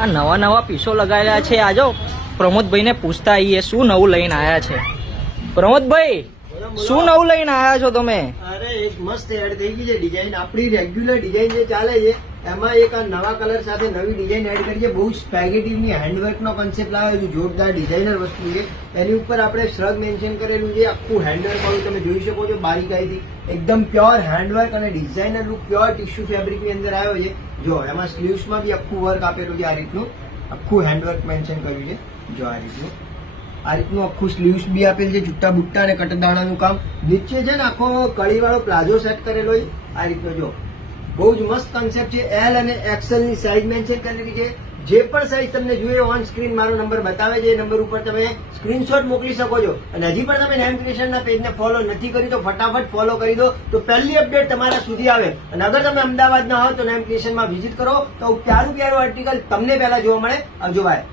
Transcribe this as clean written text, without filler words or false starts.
આ નવા નવા પીસો લગાવેલા છે. આજો પ્રમોદભાઈને પૂછતા આવીએ શું નવું લઈને આવ્યા છે. પ્રમોદભાઈ, શું નવું લઈને આવ્યા છો તમે? અરે એક મસ્ત એડ થઈ ગઈ છે ડિઝાઇન. આપણી રેગ્યુલર ડિઝાઇન જે ચાલે છે એમાં એક આ નવા કલર સાથે નવી ડિઝાઇન એડ કરી છે. બહુ સ્પેગેટિવની હેન્ડવર્ક નો કોન્સેપ્ટ લાવે છે. જોરદાર ડિઝાઇનર વસ્તુ છે. એની ઉપર આપણે શ્રગ મેન્શન કરેલું છે. આખું હેન્ડવર્ક વાળું તમે જોઈ શકો છો બારીકાઈથી. એકદમ પ્યોર હેન્ડવર્ક અને designer look pure tissue fabric ની અંદર આવ્યો છે. જો એમાં સ્લીવ્સમાં બી આખું વર્ક આપેલું છે. આ રીતનું આખું હેન્ડવર્ક મેન્શન કર્યું છે. જો આ રીતનું આખું સ્લીવ્સ બી આપેલ છે. ચુટ્ટા બુટ્ટા અને કટદાણાનું કામ. નીચે છે ને આખો કળીવાળો પ્લાઝો સેટ કરેલો છે. આ રીતનો જો બહુ જ મસ્ત કન્સેપ્ટ છે. એલ અને એક્સેલ ની સાઈઝ મેન્શન કરેલી છે. જે પણ સાઈઝ તમને જોઈએ ઓન સ્ક્રીન મારો નંબર બતાવે છે. એ નંબર ઉપર તમે સ્ક્રીનશોટ મોકલી શકો છો. અને હજી પણ તમે નેમ ક્રિએશનના પેજને ફોલો નથી કરી તો ફટાફટ ફોલો કરી દો, તો પહેલી અપડેટ તમારા સુધી આવે. અને અગર તમે અમદાવાદ ના હો તો નેમ ક્રિએશનમાં વિઝિટ કરો, તો પ્યારું પ્યારું આર્ટિકલ તમને પહેલા જોવા મળે. આવજો ભાઈ.